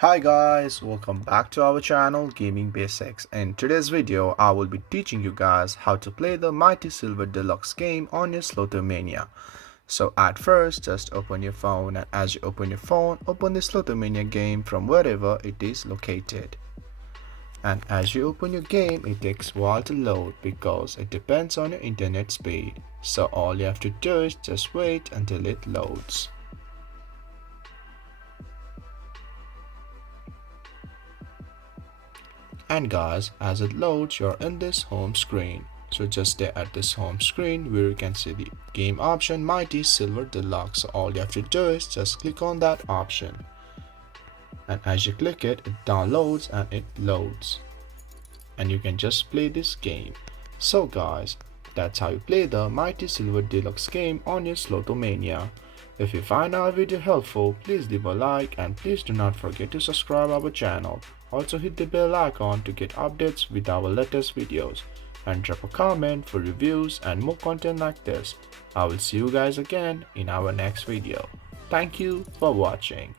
Hi guys, welcome back to our channel Gaming Basics. In today's video, I will be teaching you guys how to play the Mighty Silver Deluxe game on your Slotomania. So at first, just open your phone, and as you open your phone, open the Slotomania game from wherever it is located. And as you open your game, it takes a while to load because it depends on your internet speed. So all you have to do is just wait until it loads. And guys, as it loads, you're in this home screen. So just stay at this home screen where you can see the game option Mighty Silver Deluxe. So all you have to do is just click on that option. And as you click it, it downloads and it loads. And you can just play this game. So guys, that's how you play the Mighty Silver Deluxe game on your Slotomania. If you find our video helpful, please leave a like and please do not forget to subscribe our channel. Also hit the bell icon to get updates with our latest videos. And drop a comment for reviews and more content like this. I will see you guys again in our next video. Thank you for watching.